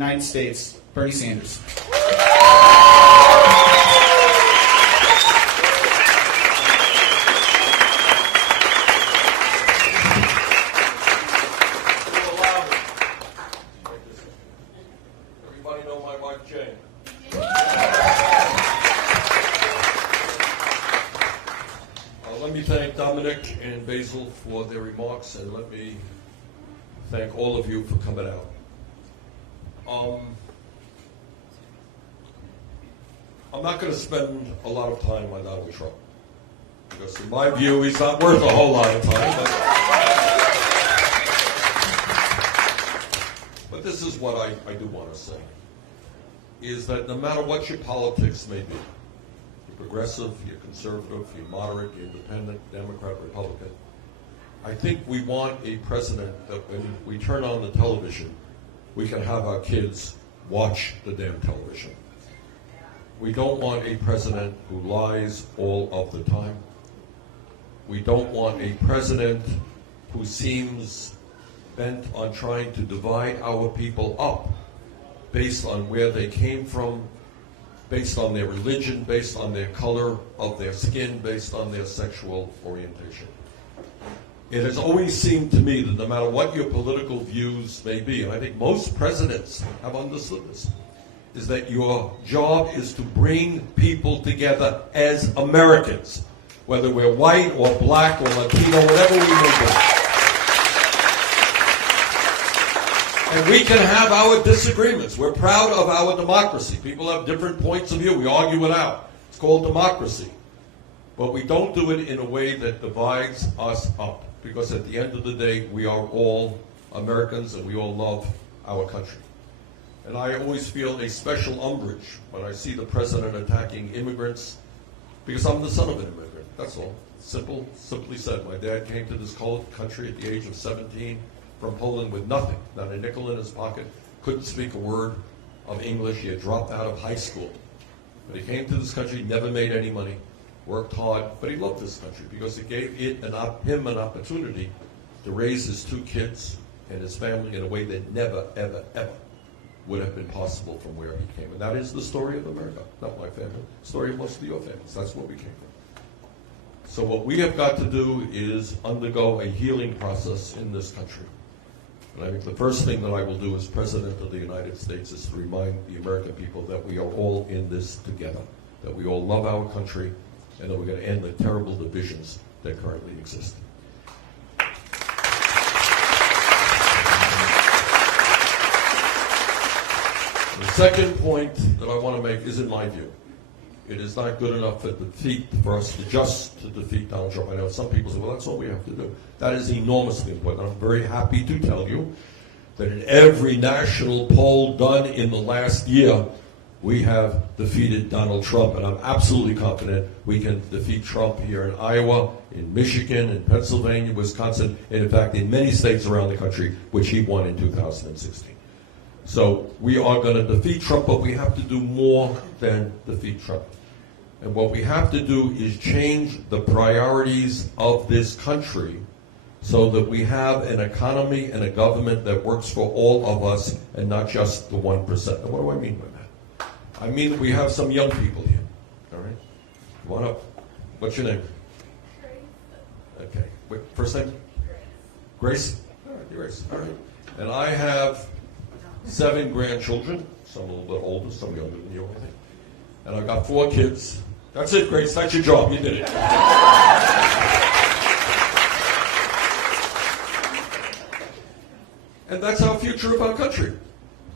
United States, Bernie Sanders. Everybody know my wife Jane. Let me thank Dominic and Basil for their remarks, and let me thank all of you for coming out. I'm not going to spend a lot of time on Donald Trump, because in my view, he's not worth a whole lot of time. But this is what I do want to say, is that no matter what your politics may be, you're progressive, you're conservative, you're moderate, you're independent, Democrat, Republican, I think we want a president that when we turn on the television, we can have our kids watch the damn television. We don't want a president who lies all of the time. We don't want a president who seems bent on trying to divide our people up based on where they came from, based on their religion, based on their color of their skin, based on their sexual orientation. It has always seemed to me that no matter what your political views may be, and I think most presidents have understood this, is that your job is to bring people together as Americans, whether we're white or black or Latino, whatever we may be. And we can have our disagreements. We're proud of our democracy. People have different points of view. We argue it out. It's called democracy. But we don't do it in a way that divides us up, because at the end of the day, we are all Americans and we all love our country. And I always feel a special umbrage when I see the president attacking immigrants, because I'm the son of an immigrant, that's all. Simply said. My dad came to this country at the age of 17 from Poland with nothing, not a nickel in his pocket, couldn't speak a word of English. He had dropped out of high school. But he came to this country, never made any money, worked hard, but he loved this country because it gave him an opportunity to raise his two kids and his family in a way that never, ever, ever would have been possible from where he came. And that is the story of America, not my family, the story of most of your families. That's where we came from. So what we have got to do is undergo a healing process in this country. And I think the first thing that I will do as President of the United States is to remind the American people that we are all in this together, that we all love our country, and that we're going to end the terrible divisions that currently exist. The second point that I want to make is, in my view, it is not good enough for us to just defeat Donald Trump. I know some people say, well, that's all we have to do. That is enormously important. I'm very happy to tell you that in every national poll done in the last year, we have defeated Donald Trump, and I'm absolutely confident we can defeat Trump here in Iowa, in Michigan, in Pennsylvania, Wisconsin, and in fact in many states around the country, which he won in 2016. So we are going to defeat Trump, but we have to do more than defeat Trump. And what we have to do is change the priorities of this country so that we have an economy and a government that works for all of us and not just the 1%. And what do I mean by that? I mean that we have some young people here, all right? Come on up. What's your name? Grace. Okay. Wait, first name? Grace. All right, Grace. All right. And I have 7 grandchildren, some a little bit older, some younger than you, I think. And I've got 4 kids. That's it, Grace. That's your job. You did it. And that's our future of our country.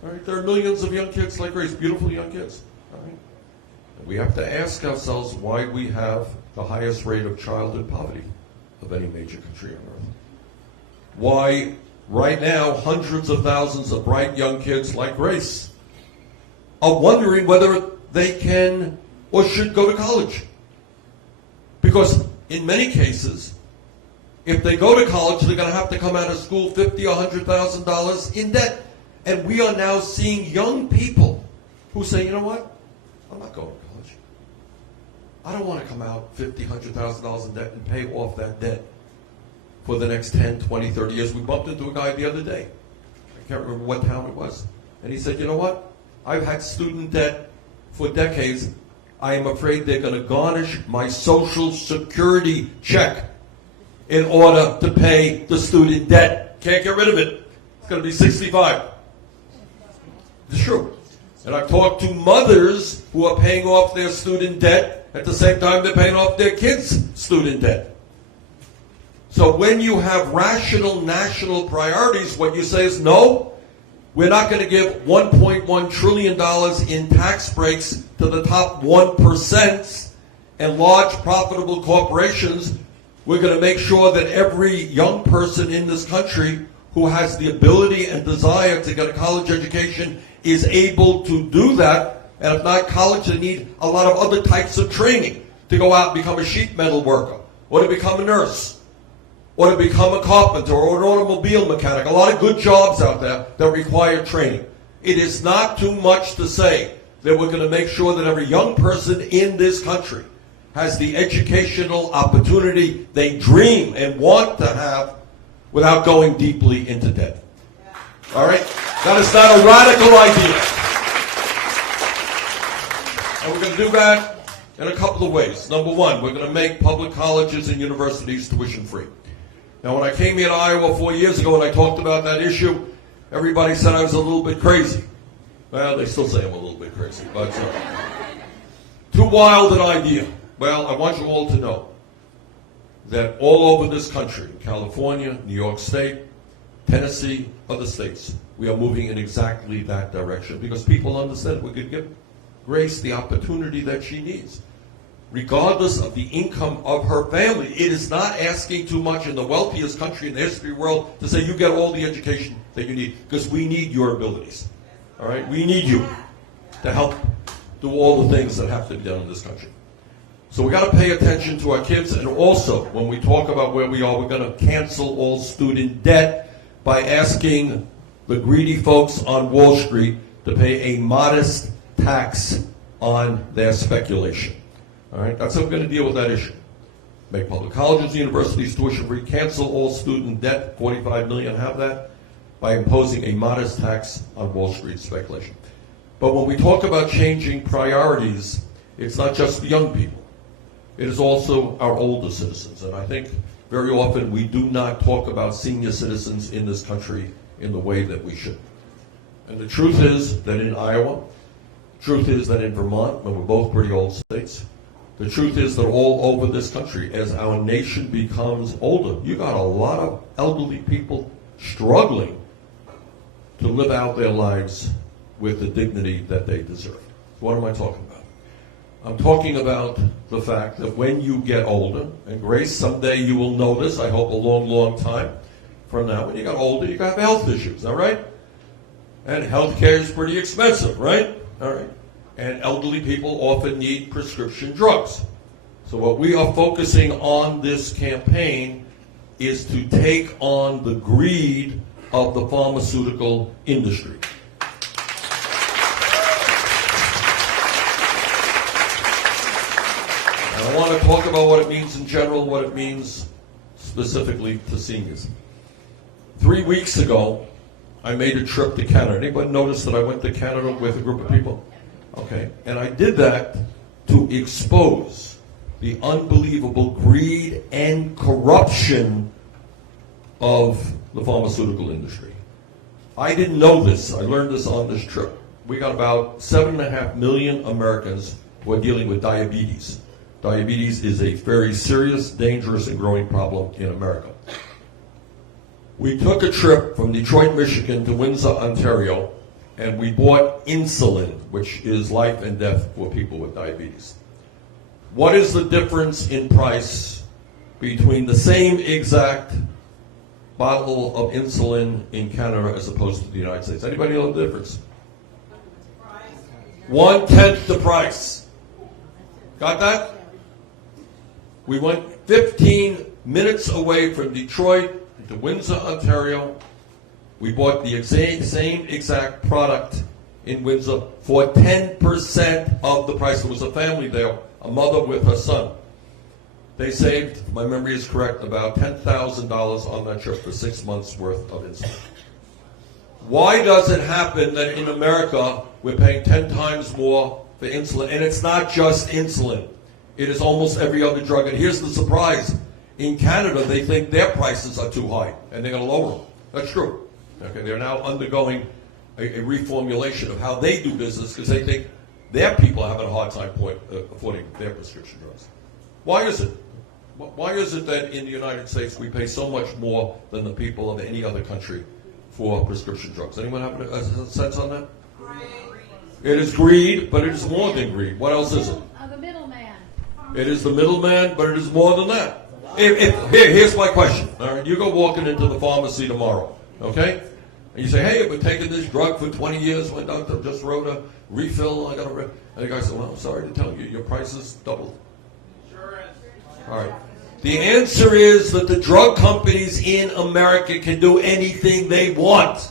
All right? There are millions of young kids like Grace, beautiful young kids. All right? And we have to ask ourselves why we have the highest rate of childhood poverty of any major country on earth. Why, right now, hundreds of thousands of bright young kids like Grace are wondering whether they can or should go to college. Because in many cases, if they go to college, they're going to have to come out of school $50,000 or $100,000 in debt. And we are now seeing young people who say, you know what? I'm not going to college. I don't want to come out $50,000, $100,000 in debt and pay off that debt for the next 10, 20, 30 years. We bumped into a guy the other day. I can't remember what town it was. And he said, you know what? I've had student debt for decades. I am afraid they're going to garnish my Social Security check in order to pay the student debt. Can't get rid of it. It's going to be 65. It's true. And I've talked to mothers who are paying off their student debt at the same time they're paying off their kids' student debt. So when you have rational national priorities, what you say is, no, we're not going to give $1.1 trillion in tax breaks to the top 1% and large profitable corporations. We're going to make sure that every young person in this country who has the ability and desire to get a college education is able to do that. And if not college, they need a lot of other types of training to go out and become a sheet metal worker, or to become a nurse, or to become a carpenter or an automobile mechanic. A lot of good jobs out there that require training. It is not too much to say that we're going to make sure that every young person in this country has the educational opportunity they dream and want to have without going deeply into debt. All right? That is not a radical idea. And we're going to do that in a couple of ways. Number one, we're going to make public colleges and universities tuition free. Now, when I came here to Iowa 4 years ago and I talked about that issue, everybody said I was a little bit crazy. Well, they still say I'm a little bit crazy, but too wild an idea. Well, I want you all to know that all over this country, California, New York State, Tennessee, other states, we are moving in exactly that direction because people understand we could give Grace the opportunity that she needs, regardless of the income of her family. It is not asking too much in the wealthiest country in the history of the world to say you get all the education that you need, because we need your abilities. All right? We need you to help do all the things that have to be done in this country. So we got to pay attention to our kids, and also when we talk about where we are, we're going to cancel all student debt by asking the greedy folks on Wall Street to pay a modest tax on their speculation. All right, that's how we're going to deal with that issue. Make public colleges and universities tuition free, cancel all student debt, 45 million have that, by imposing a modest tax on Wall Street speculation. But when we talk about changing priorities, it's not just the young people. It is also our older citizens. And I think very often we do not talk about senior citizens in this country in the way that we should. And the truth is that in Iowa, truth is that in Vermont, and we're both pretty old states, the truth is that all over this country, as our nation becomes older, you got a lot of elderly people struggling to live out their lives with the dignity that they deserve. What am I talking about? I'm talking about the fact that when you get older, and Grace, someday you will know this, I hope a long, long time from now, when you got older, you got health issues, all right? And health care is pretty expensive, right? All right. And elderly people often need prescription drugs. So what we are focusing on this campaign is to take on the greed of the pharmaceutical industry. And I want to talk about what it means in general, what it means specifically to seniors. 3 weeks ago, I made a trip to Canada. Anybody notice that I went to Canada with a group of people? Okay. And I did that to expose the unbelievable greed and corruption of the pharmaceutical industry. I didn't know this. I learned this on this trip. We got about 7.5 million Americans who are dealing with diabetes. Diabetes is a very serious, dangerous, and growing problem in America. We took a trip from Detroit, Michigan to Windsor, Ontario, and we bought insulin, which is life and death for people with diabetes. What is the difference in price between the same exact bottle of insulin in Canada as opposed to the United States? Anybody know the difference? 1/10 the price. Got that? We went 15 minutes away from Detroit to Windsor, Ontario. We bought the same exact product in Windsor for 10% of the price. There was a family there, a mother with her son. They saved, if my memory is correct, about $10,000 on that trip for 6 months worth of insulin. Why does it happen that in America we're paying 10 times more for insulin? And it's not just insulin. It is almost every other drug. And here's the surprise. In Canada, they think their prices are too high, and they're going to lower them. That's true. Okay, they're now undergoing a reformulation of how they do business because they think their people are having a hard time affording their prescription drugs. Why is it? Why is it that in the United States we pay so much more than the people of any other country for prescription drugs? Anyone have a sense on that? Greed. It is greed, but it is more than greed. What else is it? The middleman. It is the middleman, but it is more than that. Here's my question. All right, you go walking into the pharmacy tomorrow, okay? And you say, hey, I've been taking this drug for 20 years. My doctor just wrote a refill. And the guy said, well, I'm sorry to tell you, your price is doubled. All right. The answer is that the drug companies in America can do anything they want.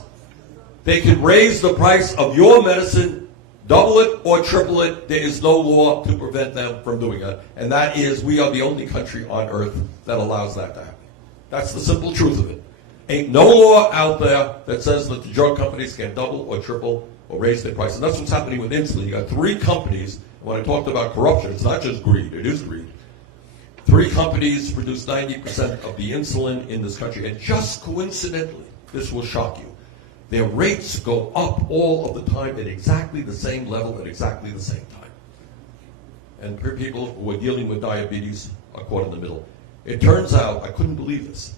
They can raise the price of your medicine, double it or triple it. There is no law to prevent them from doing that. And that is, we are the only country on earth that allows that to happen. That's the simple truth of it. Ain't no law out there that says that the drug companies can double or triple or raise their price. And that's what's happening with insulin. You got 3 companies. When I talked about corruption, it's not just greed. It is greed. 3 companies produce 90% of the insulin in this country. And just coincidentally, this will shock you, their rates go up all of the time at exactly the same level at exactly the same time. And for people who are dealing with diabetes are caught in the middle. It turns out, I couldn't believe this,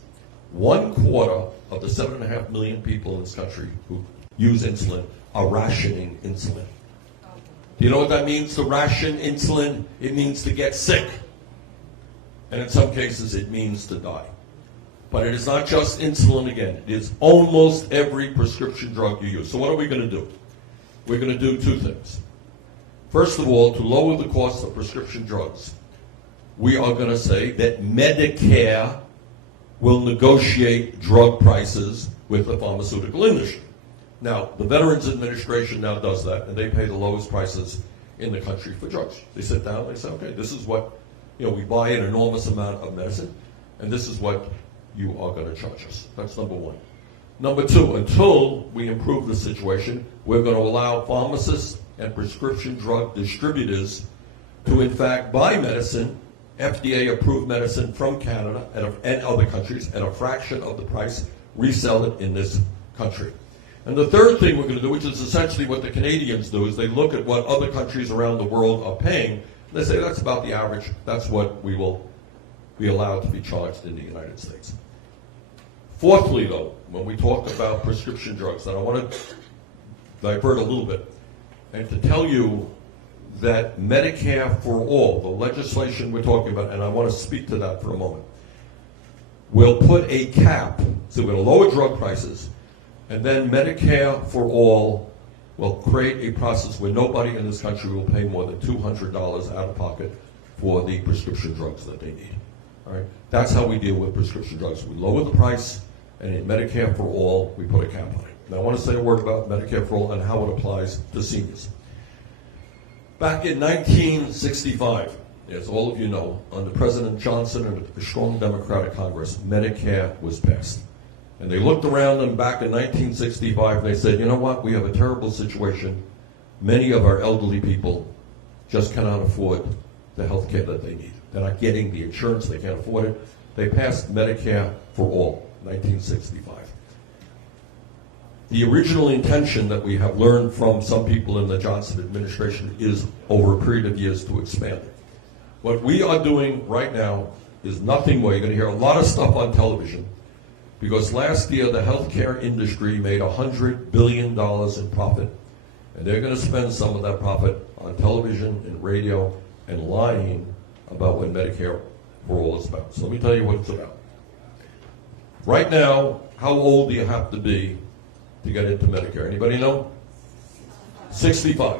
1/4 of the 7.5 million people in this country who use insulin are rationing insulin. Do you know what that means, to ration insulin? It means to get sick. And in some cases, it means to die. But it is not just insulin again. It is almost every prescription drug you use. So what are we going to do? We're going to do 2 things. First of all, to lower the cost of prescription drugs, we are going to say that Medicare will negotiate drug prices with the pharmaceutical industry. Now, the Veterans Administration now does that, and they pay the lowest prices in the country for drugs. They sit down, they say, okay, this is what, we buy an enormous amount of medicine, and this is what you are going to charge us. That's number 1. Number 2, until we improve the situation, we're going to allow pharmacists and prescription drug distributors to, in fact, buy medicine, FDA-approved medicine from Canada and other countries at a fraction of the price, resell it in this country. And the third thing we're going to do, which is essentially what the Canadians do, is they look at what other countries around the world are paying. They say that's about the average. That's what we will be allowed to be charged in the United States. Fourthly, though, when we talk about prescription drugs, and I want to divert a little bit, and to tell you that Medicare for all, the legislation we're talking about, and I want to speak to that for a moment, will put a cap, so we're going to lower drug prices, and then Medicare for all will create a process where nobody in this country will pay more than $200 out of pocket for the prescription drugs that they need. All right? That's how we deal with prescription drugs. We lower the price, and in Medicare for all, we put a cap on it. Now I want to say a word about Medicare for all and how it applies to seniors. Back in 1965, as all of you know, under President Johnson and a strong Democratic Congress, Medicare was passed. And they looked around them back in 1965 and they said, you know what, we have a terrible situation. Many of our elderly people just cannot afford the health care that they need. They're not getting the insurance, they can't afford it. They passed Medicare for all, 1965. The original intention that we have learned from some people in the Johnson administration is over a period of years to expand it. What we are doing right now is nothing more. You're going to hear a lot of stuff on television because last year the healthcare industry made $100 billion in profit, and they're going to spend some of that profit on television and radio and lying about what Medicare for all is about. So let me tell you what it's about. Right now, how old do you have to be to get into Medicare? Anybody know? 65.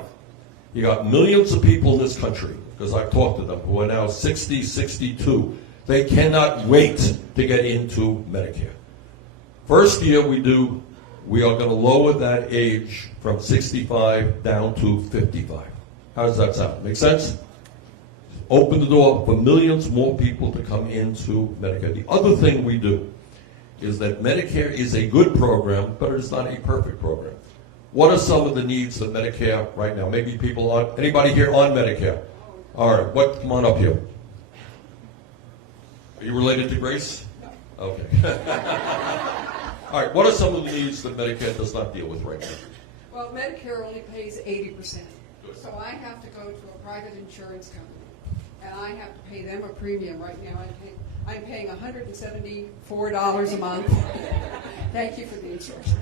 You got millions of people in this country, because I've talked to them, who are now 60, 62. They cannot wait to get into Medicare. First year we are going to lower that age from 65 down to 55. How does that sound? Make sense? Open the door for millions more people to come into Medicare. The other thing we do is that Medicare is a good program, but it is not a perfect program. What are some of the needs of Medicare right now? Maybe people on, anybody here on Medicare? All right, come on up here. Are you related to Grace? No. Okay. All right, what are some of the needs that Medicare does not deal with right now? Well, Medicare only pays 80%. So I have to go to a private insurance company, and I have to pay them a premium right now. I'm paying $174 a month. Thank you for the insurance.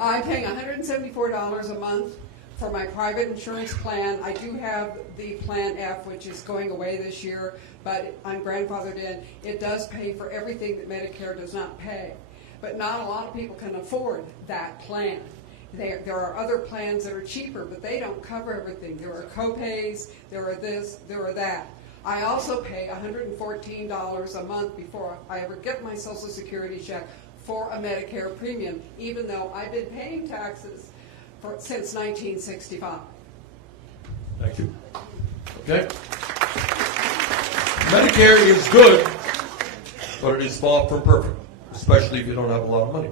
I'm paying $174 a month for my private insurance plan. I do have the Plan F, which is going away this year, but I'm grandfathered in. It does pay for everything that Medicare does not pay. But not a lot of people can afford that plan. There are other plans that are cheaper, but they don't cover everything. There are co-pays, there are this, there are that. I also pay $114 a month before I ever get my Social Security check for a Medicare premium, even though I've been paying taxes since 1965. Thank you. Okay. Medicare is good, but it is far from perfect, especially if you don't have a lot of money.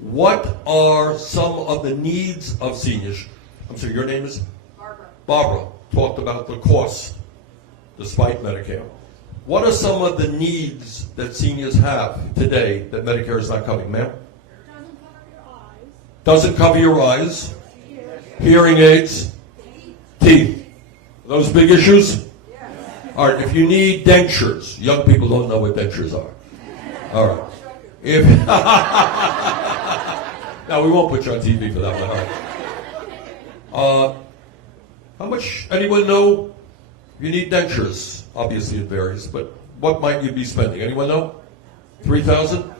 What are some of the needs of seniors? I'm sorry, your name is? Barbara. Barbara talked about the cost, despite Medicare. What are some of the needs that seniors have today that Medicare is not covering, ma'am? Doesn't cover your eyes. Hearing aids. Teeth. Those big issues? Yes. All right, if you need dentures, young people don't know what dentures are. All right. If now we won't put you on TV for that one. All right. How much? Anyone know? You need dentures. Obviously, it varies, but what might you be spending? Anyone know? 3,000.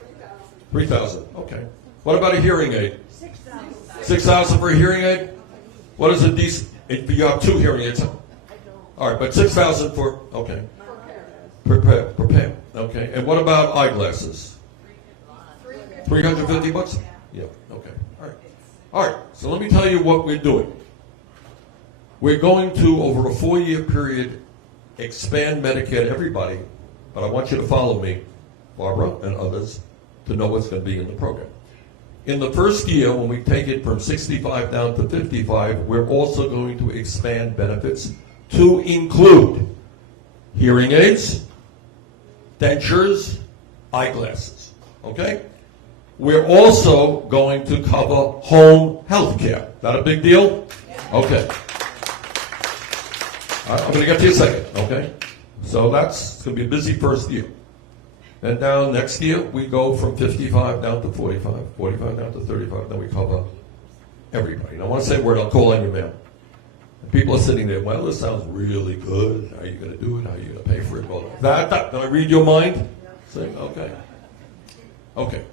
3,000. Okay. What about a hearing aid? 6,000. 6,000 for a hearing aid. What is a decent? If you have 2 hearing aids. All right, but 6,000 for okay. Prepare. Okay. And what about eyeglasses? 350 bucks? Yeah, okay. All right, so let me tell you what we're doing. We're going to, over a 4-year period, expand Medicare to everybody, but I want you to follow me, Barbara and others, to know what's going to be in the program. In the first year, when we take it from 65 down to 55, we're also going to expand benefits to include hearing aids, dentures, eyeglasses, okay? We're also going to cover home health care. That a big deal? Okay. All right, I'm going to get to you in a second, okay? So it's going to be a busy first year. And now next year, we go from 55 down to 45, 45 down to 35, then we cover everybody. And I want to say a word, I'll call on you, ma'am. And people are sitting there, well, this sounds really good. How are you going to do it? How are you going to pay for it? Well, that. Did I read your mind? Saying, okay. Okay.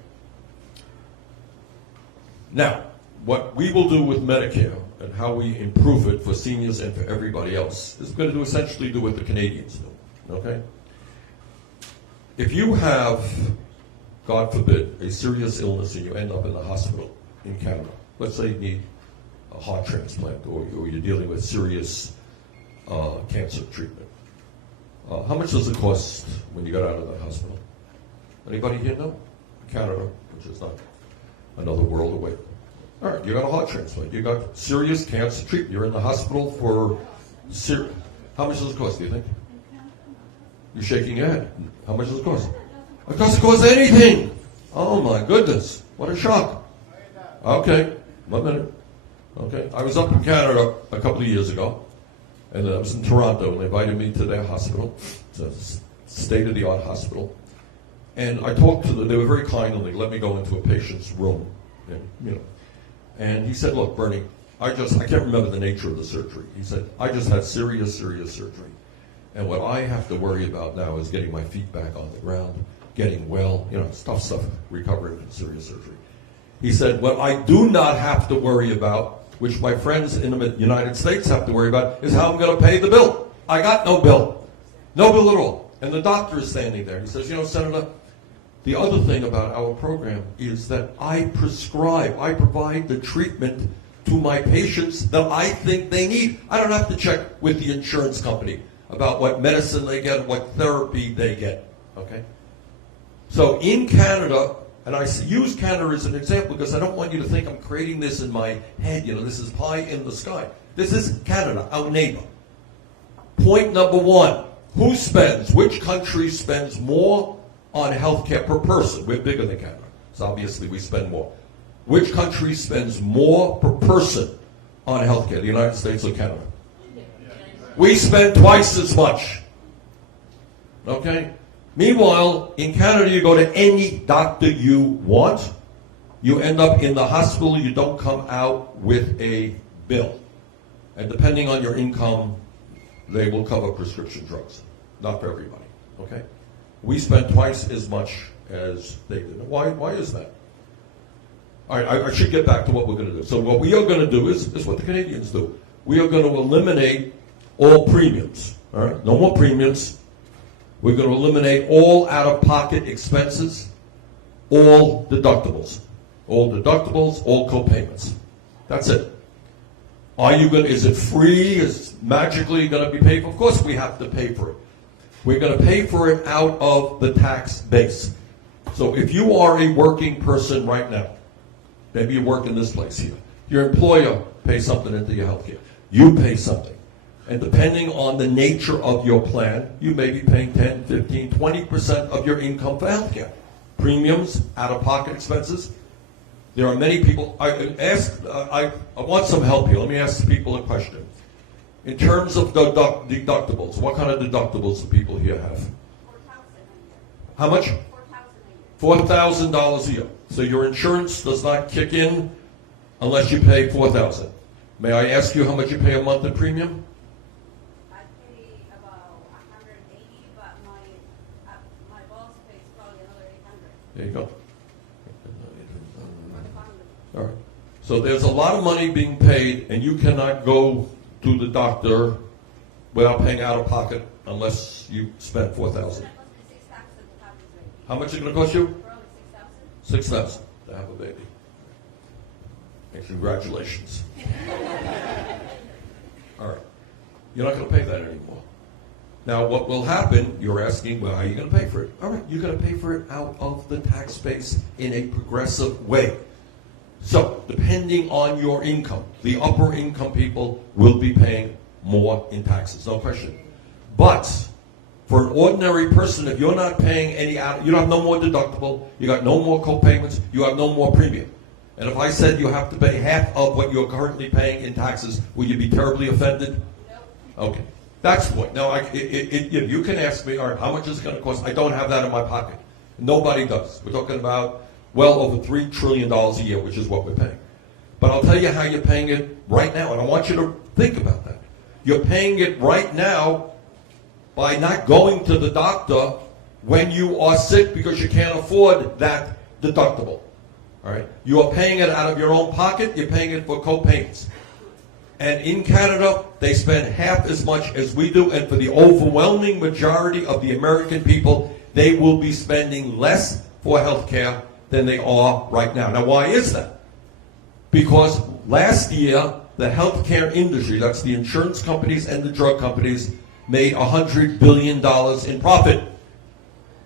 Now, what we will do with Medicare and how we improve it for seniors and for everybody else is going to essentially do what the Canadians do, okay? If you have, God forbid, a serious illness and you end up in the hospital in Canada, let's say you need a heart transplant or you're dealing with serious cancer treatment, how much does it cost when you get out of the hospital? Anybody here know? Canada, which is not another world away. All right, you got a heart transplant. You got serious cancer treatment. You're in the hospital for how much does it cost, do you think? You're shaking your head. How much does it cost? It doesn't cost anything. Oh my goodness. What a shock. Okay, 1 minute. Okay, I was up in Canada a couple of years ago, and I was in Toronto, and they invited me to their hospital. It's a state-of-the-art hospital. And I talked to them. They were very kind, and they let me go into a patient's room. And he said, look, Bernie, I can't remember the nature of the surgery. He said, I just had serious surgery. And what I have to worry about now is getting my feet back on the ground, getting well, stuff, recovering from serious surgery. He said, what I do not have to worry about, which my friends in the United States have to worry about, is how I'm going to pay the bill. I got no bill. No bill at all. And the doctor is standing there. He says, Senator, the other thing about our program is that I provide the treatment to my patients that I think they need. I don't have to check with the insurance company about what medicine they get, what therapy they get, okay? So in Canada, And I use Canada as an example because I don't want you to think I'm creating this in my head. This is pie in the sky. This is Canada, our neighbor. Point number one, which country spends more on healthcare per person? We're bigger than Canada, so obviously we spend more. Which country spends more per person on healthcare, the United States or Canada? We spend twice as much. Okay? Meanwhile, in Canada, you go to any doctor you want. You end up in the hospital, you don't come out with a bill. And depending on your income, they will cover prescription drugs. Not for everybody. Okay? We spend twice as much as they do. Why is that? All right, I should get back to what we're going to do. So what we are going to do is what the Canadians do. We are going to eliminate all premiums. All right? No more premiums. We're going to eliminate all out-of-pocket expenses, all deductibles. All deductibles, all co-payments. That's it. Is it free? Is it magically going to be paid for? Of course we have to pay for it. We're going to pay for it out of the tax base. So if you are a working person right now, maybe you work in this place here, your employer pays something into your health care. You pay something. And depending on the nature of your plan, you may be paying 10, 15, 20% of your income for health care. Premiums, out-of-pocket expenses. There are many people. I want some help here. Let me ask people a question. In terms of deductibles, what kind of deductibles do people here have? $4,000 a year. How much? $4,000 a year. So your insurance does not kick in unless you pay $4,000. May I ask you how much you pay a month in premium? I pay about $180, but my boss pays probably another $800. There you go. All right. So there's a lot of money being paid, and you cannot go to the doctor without paying out of pocket unless you spend $4,000. How much is it going to cost you? Probably $6,000. $6,000 to have a baby. And congratulations. All right. You're not going to pay that anymore. Now, what will happen, you're asking, well, how are you going to pay for it? All right, you're going to pay for it out of the tax base in a progressive way. So, depending on your income, the upper income people will be paying more in taxes, no question. But for an ordinary person, if you're not paying any out, you have no more deductible, you got no more co-payments, you have no more premium. And if I said you have to pay half of what you're currently paying in taxes, would you be terribly offended? No. Okay. That's the point. Now, you can ask me, all right, how much is it going to cost? I don't have that in my pocket. Nobody does. We're talking about well over $3 trillion a year, which is what we're paying. But I'll tell you how you're paying it right now, and I want you to think about that. You're paying it right now by not going to the doctor when you are sick because you can't afford that deductible. All right? You are paying it out of your own pocket. You're paying it for co-payments. And in Canada, they spend half as much as we do, and for the overwhelming majority of the American people, they will be spending less for health care than they are right now. Now, why is that? Because last year, the healthcare industry, that's the insurance companies and the drug companies, made $100 billion in profit.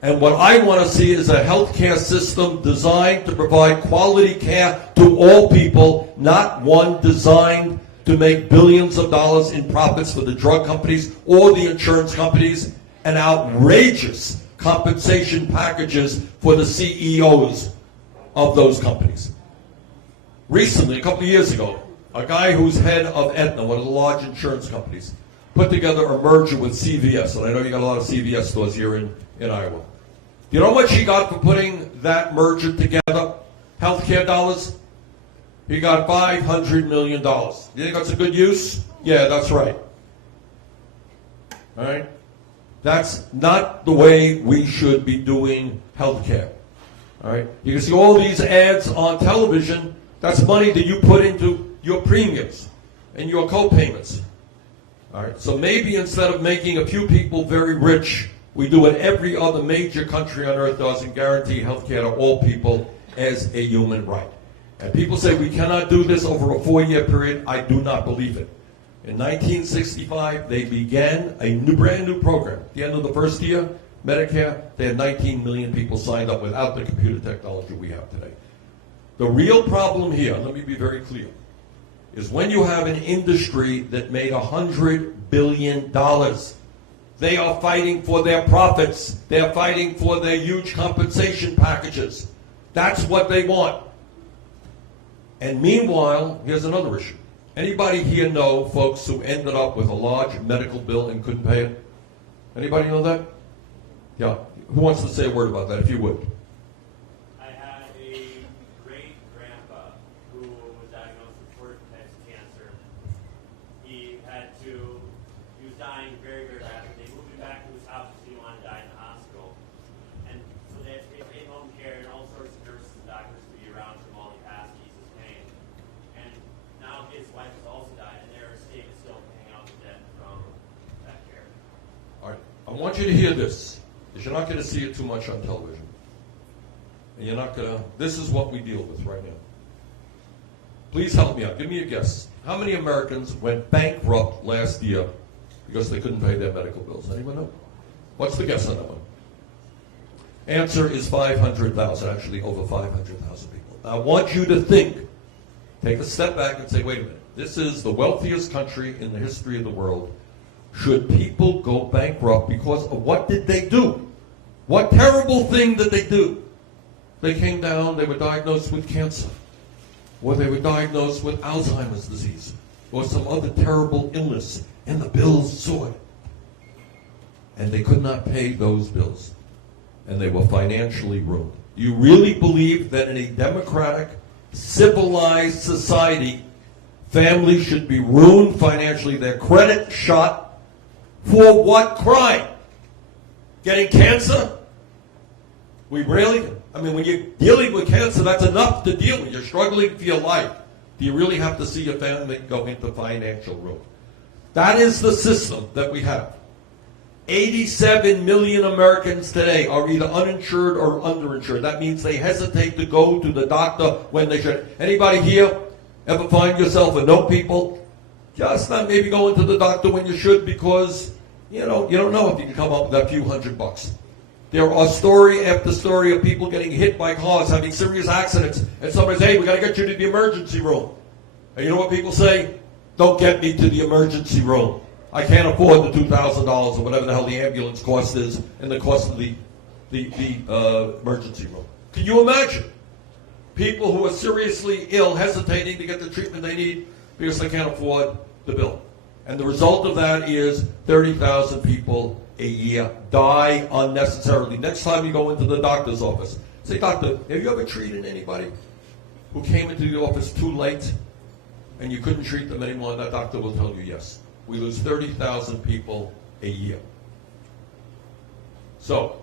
And what I want to see is a healthcare system designed to provide quality care to all people, not one designed to make billions of dollars in profits for the drug companies or the insurance companies, and outrageous compensation packages for the CEOs of those companies. Recently, a couple of years ago, a guy who's head of Aetna, one of the large insurance companies, put together a merger with CVS, and I know you got a lot of CVS stores here in Iowa. You know how much he got for putting that merger together? Healthcare dollars? He got $500 million. You think that's a good use? Yeah, that's right. All right? That's not the way we should be doing healthcare. All right? You can see all these ads on television. That's money that you put into your premiums and your co-payments. All right? So maybe instead of making a few people very rich, we do what every other major country on earth does and guarantee healthcare to all people as a human right. And people say we cannot do this over a 4-year period. I do not believe it. In 1965, they began a brand new program. At the end of the first year, Medicare, they had 19 million people signed up without the computer technology we have today. The real problem here, let me be very clear, is when you have an industry that made $100 billion, they are fighting for their profits. They're fighting for their huge compensation packages. That's what they want. And meanwhile, here's another issue. Anybody here know folks who ended up with a large medical bill and couldn't pay it? Anybody know that? Yeah. Who wants to say a word about that, if you would? I had a great-grandpa who was diagnosed with 4 types of cancer. He was dying very, very rapidly. They moved him back to his house because he didn't want to die in the hospital. And so they paid home care and all sorts of nurses and doctors to be around him while he passed Jesus' pain. And now his wife has also died, and their estate is still paying out the debt from that care. All right. I want you to hear this, because you're not going to see it too much on television. And you're not going to, this is what we deal with right now. Please help me out. Give me a guess. How many Americans went bankrupt last year because they couldn't pay their medical bills? Anyone know? What's the guess on that one? Answer is 500,000, actually over 500,000 people. I want you to think, take a step back and say, wait a minute, this is the wealthiest country in the history of the world. Should people go bankrupt because of what did they do? What terrible thing did they do? They came down, they were diagnosed with cancer, or they were diagnosed with Alzheimer's disease, or some other terrible illness, and the bills soared. And they could not pay those bills, and they were financially ruined. Do you really believe that in a democratic, civilized society, families should be ruined financially, their credit shot, for what crime? Getting cancer? We really, when you're dealing with cancer, that's enough to deal with. You're struggling for your life. Do you really have to see your family go into financial ruin? That is the system that we have. 87 million Americans today are either uninsured or underinsured. That means they hesitate to go to the doctor when they should. Anybody here ever find yourself, or know people, just not maybe going to the doctor when you should because, you don't know if you can come up with a few $100. There are story after story of people getting hit by cars, having serious accidents, and somebody says, hey, we got to get you to the emergency room. And you know what people say? Don't get me to the emergency room. I can't afford the $2,000 or whatever the hell the ambulance cost is and the cost of the emergency room. Can you imagine? People who are seriously ill hesitating to get the treatment they need because they can't afford the bill. And the result of that is 30,000 people a year die unnecessarily. Next time you go into the doctor's office, say, doctor, have you ever treated anybody who came into the office too late and you couldn't treat them anymore? And that doctor will tell you yes. We lose 30,000 people a year. So,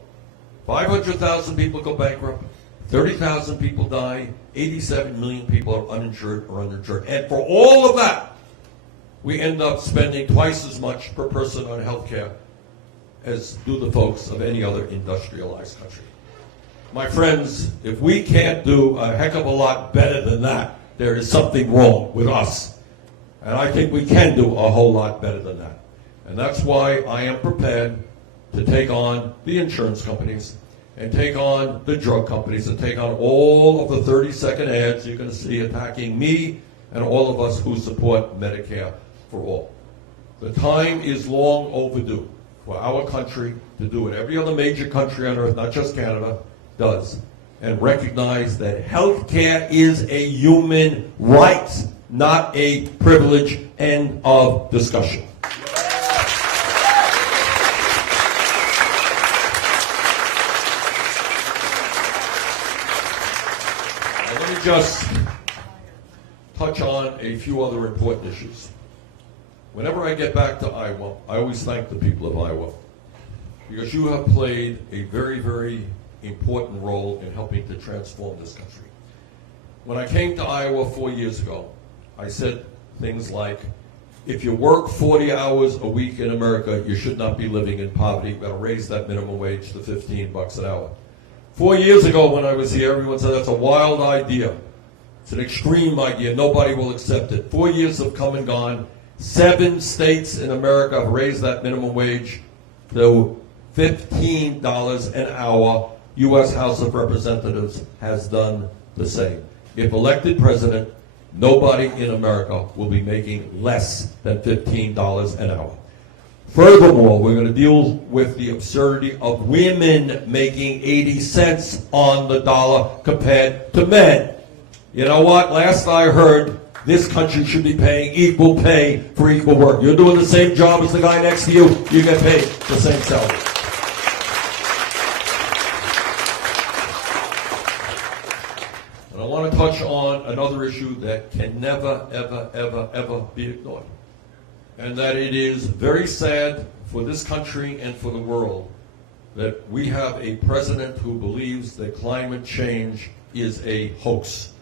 500,000 people go bankrupt, 30,000 people die, 87 million people are uninsured or underinsured. And for all of that, we end up spending twice as much per person on health care as do the folks of any other industrialized country. My friends, if we can't do a heck of a lot better than that, there is something wrong with us. And I think we can do a whole lot better than that. And that's why I am prepared to take on the insurance companies and take on the drug companies and take on all of the 30-second ads you're going to see attacking me and all of us who support Medicare for all. The time is long overdue for our country to do what every other major country on earth, not just Canada, does, and recognize that health care is a human right, not a privilege. End of discussion. Now, let me just touch on a few other important issues. Whenever I get back to Iowa, I always thank the people of Iowa because you have played a very, very important role in helping to transform this country. When I came to Iowa 4 years ago, I said things like, if you work 40 hours a week in America, you should not be living in poverty. You've got to raise that minimum wage to $15 an hour. 4 years ago when I was here, everyone said that's a wild idea. It's an extreme idea. Nobody will accept it. 4 years have come and gone. 7 states in America have raised that minimum wage to $15 an hour. U.S. House of Representatives has done the same. If elected president, nobody in America will be making less than $15 an hour. Furthermore, we're going to deal with the absurdity of women making 80 cents on the dollar compared to men. You know what? Last I heard, this country should be paying equal pay for equal work. You're doing the same job as the guy next to you, you get paid the same salary. And I want to touch on another issue that can never, ever, ever, ever be ignored. And that it is very sad for this country and for the world that we have a president who believes that climate change is a hoax.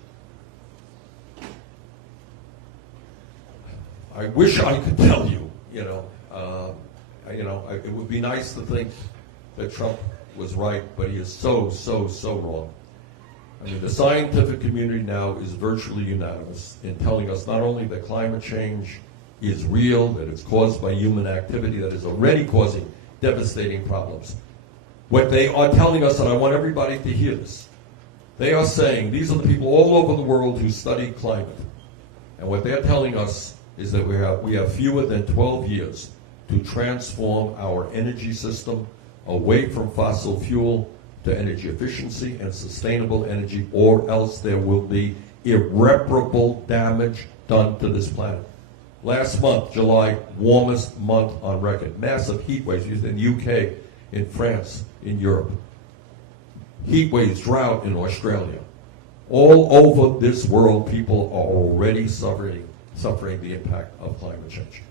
I wish I could tell you, it would be nice to think that Trump was right, but he is so, so, so wrong. I mean, the scientific community now is virtually unanimous in telling us not only that climate change is real, that it's caused by human activity, that is already causing devastating problems. What they are telling us, and I want everybody to hear this, they are saying, these are the people all over the world who study climate, and what they're telling us is that we have fewer than 12 years to transform our energy system away from fossil fuel to energy efficiency and sustainable energy, or else there will be irreparable damage done to this planet. Last month, July, warmest month on record. Massive heat waves in the UK, in France, in Europe. Heat waves, drought in Australia. All over this world, people are already suffering the impact of climate change.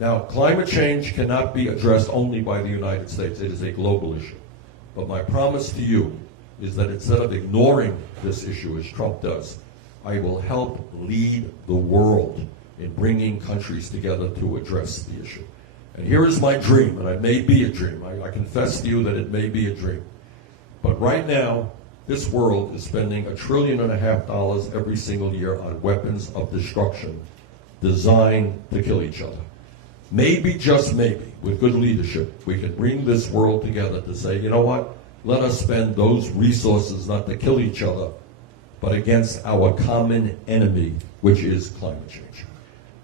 Now, climate change cannot be addressed only by the United States. It is a global issue. But my promise to you is that instead of ignoring this issue, as Trump does, I will help lead the world in bringing countries together to address the issue. And here is my dream, and it may be a dream. I confess to you that it may be a dream. But right now, this world is spending $1.5 trillion every single year on weapons of destruction designed to kill each other. Maybe, just maybe, with good leadership, we can bring this world together to say, you know what? Let us spend those resources not to kill each other, but against our common enemy, which is climate change.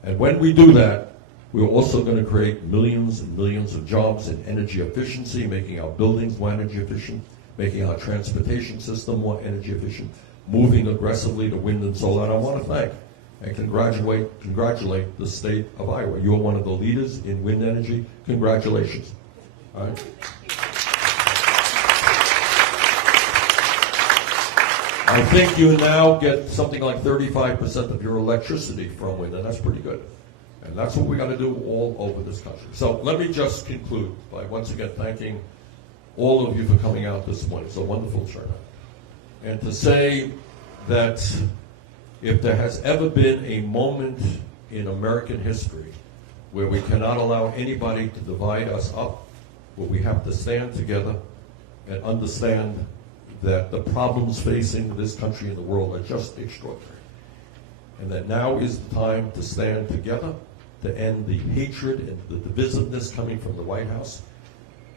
And when we do that, we're also going to create millions and millions of jobs in energy efficiency, making our buildings more energy efficient, making our transportation system more energy efficient, moving aggressively to wind and solar. And I want to thank and congratulate the state of Iowa. You're one of the leaders in wind energy. Congratulations. All right? I think you now get something like 35% of your electricity from wind, and that's pretty good. And that's what we got to do all over this country. So let me just conclude by once again thanking all of you for coming out this morning. It's a wonderful turnout. And to say that if there has ever been a moment in American history where we cannot allow anybody to divide us up, where we have to stand together and understand that the problems facing this country and the world are just extraordinary. And that now is the time to stand together to end the hatred and the divisiveness coming from the White House,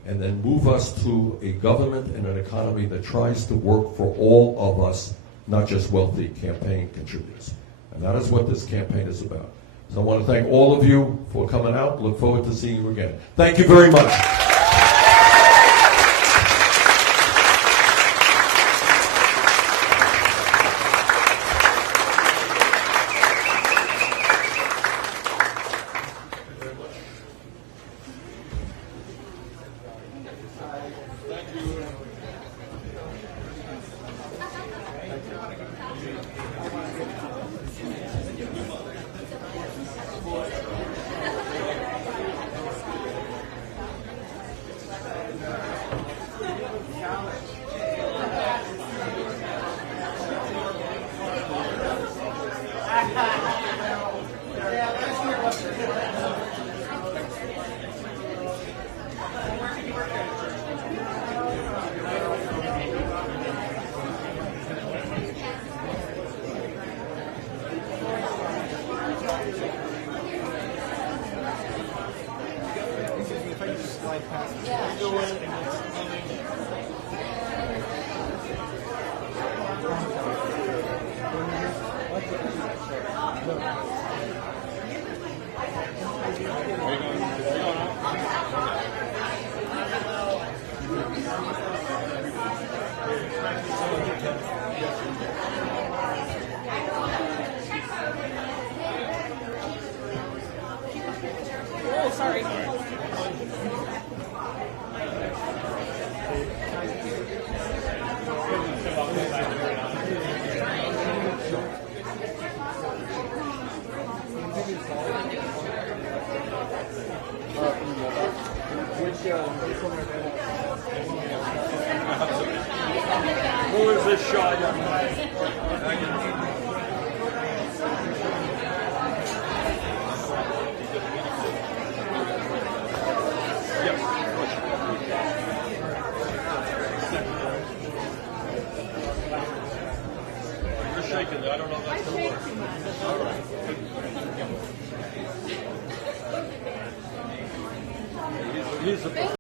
and then move us to a government and an economy that tries to work for all of us, not just wealthy campaign contributors. And that is what this campaign is about. So I want to thank all of you for coming out. Look forward to seeing you again. Thank you very much. Oh, sorry. Who is this shot, young man? You're shaking. I don't know if that's going to work. All right. He's the